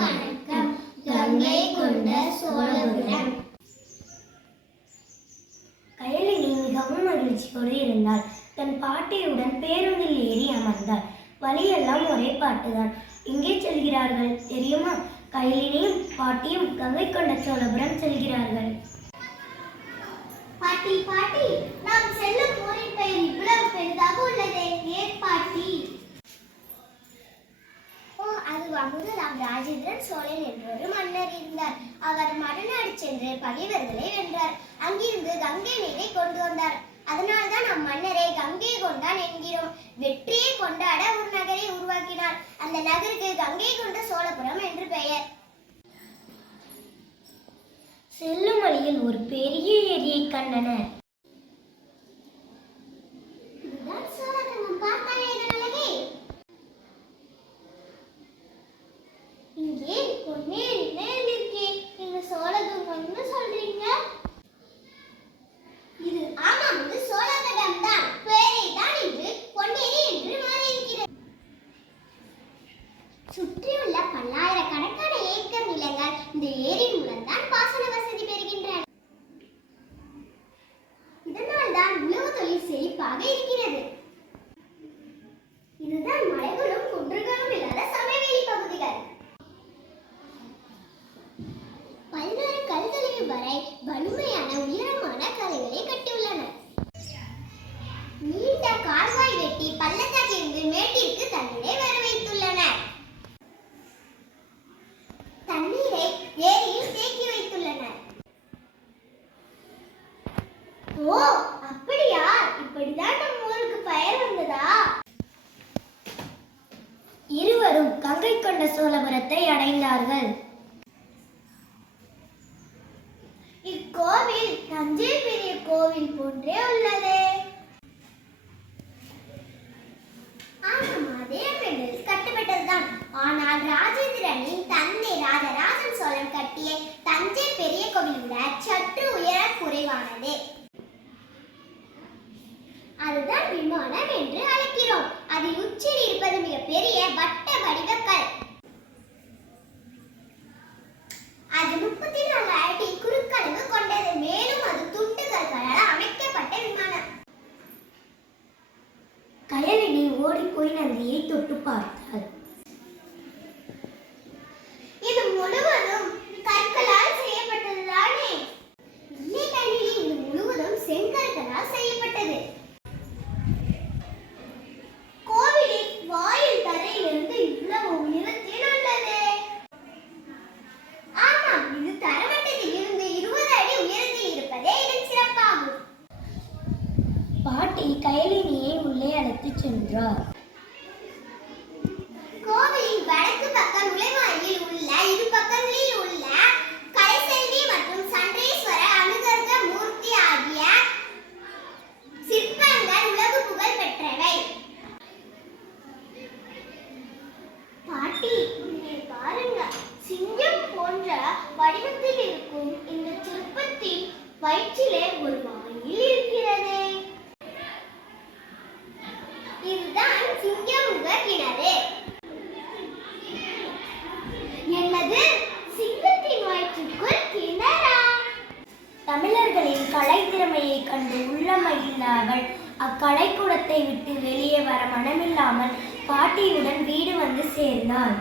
வணக்கம். கங்கை கொண்ட சோழபுரம். கயலினி மிகவும் மகிழ்ச்சியோடு இருந்தாள். தன் பாட்டியுடன் பேருந்தில் ஏறி அமர்ந்தாள். வழியெல்லாம் ஒரே பாட்டுதான். எங்கே செல்கிறார்கள் தெரியுமா? கயலினியும் பாட்டியும் கங்கை கொண்ட சோழபுரம் செல்கிறார்கள். பாட்டி பாட்டி நாம் செல்லும் ஊரின் பெயர் இவ்வளவு பெரிதாக உள்ளதே ஏன் பாட்டி ஓ அதுவா ராஜேந்திரன் சோழன் என்ற ஒரு மன்னர் இருந்தார். அவர் மறுநாடு சென்று பகைவர்களை வென்றார். அங்கிருந்து கங்கை நீரை கொண்டு வந்தார். அதனால்தான் நம் மன்னரை கங்கை கொண்டான் என்கிறோம். வெற்றியை கொண்டாட ஒரு நகரை உருவாக்கினார். அந்த நகருக்கு கங்கை கொண்ட சோழபுரம் என்று பெயர். செல்லும் வழியில் ஒரு பெரிய ஏரியை கண்டனர் சுற்றியுள்ள பல்லாயிரக்கணக்கான ஏக்கர் நிலங்கள் இந்த ஏரியின் மூலம்தான் பாசன வசதி பெறுகின்றன. இதனால் தான் உழவு தொழில் செழிப்பாக இருக்கிறது. ஓ அப்படியா? இப்படிதான் நம்ம ஊருக்கு பெயர் வந்ததா? இருவரும் கங்கை கொண்ட சோழபுரத்தை அடைந்தார்கள். இக்கோவில் தஞ்சை பெரிய கோவில் போன்றே உள்ளதே. ஆமாம் கட்டப்பட்டதுதான். ஆனால் ராஜேந்திரனின் தந்தை ராஜராஜன் சோழன் கட்டிய தஞ்சை பெரிய கோவில் விட சற்று உயர குறைவானது. அதுதான் விமானம் என்று அழைக்கிறோம். அதில் உச்சியில் இருப்பது மிகப்பெரிய வட்ட வடிவ கல் அது முப்பத்தி நாலு அடி குறுக்களவு கொண்டது. மேலும் அது துண்டுகளால் அமைக்கப்பட்ட விமானம். கயலினி ஓடிப்போய் நந்தியை தொட்டு பார்த்து கைலினியை உள்ளே அழைத்துச் சென்றார். மனம் மகிழ்ந்தார்கள். அக்கலைக்கூடத்தை விட்டு வெளியே வர மனமில்லாமல் பாட்டியுடன் வீடு வந்து சேர்ந்தாள்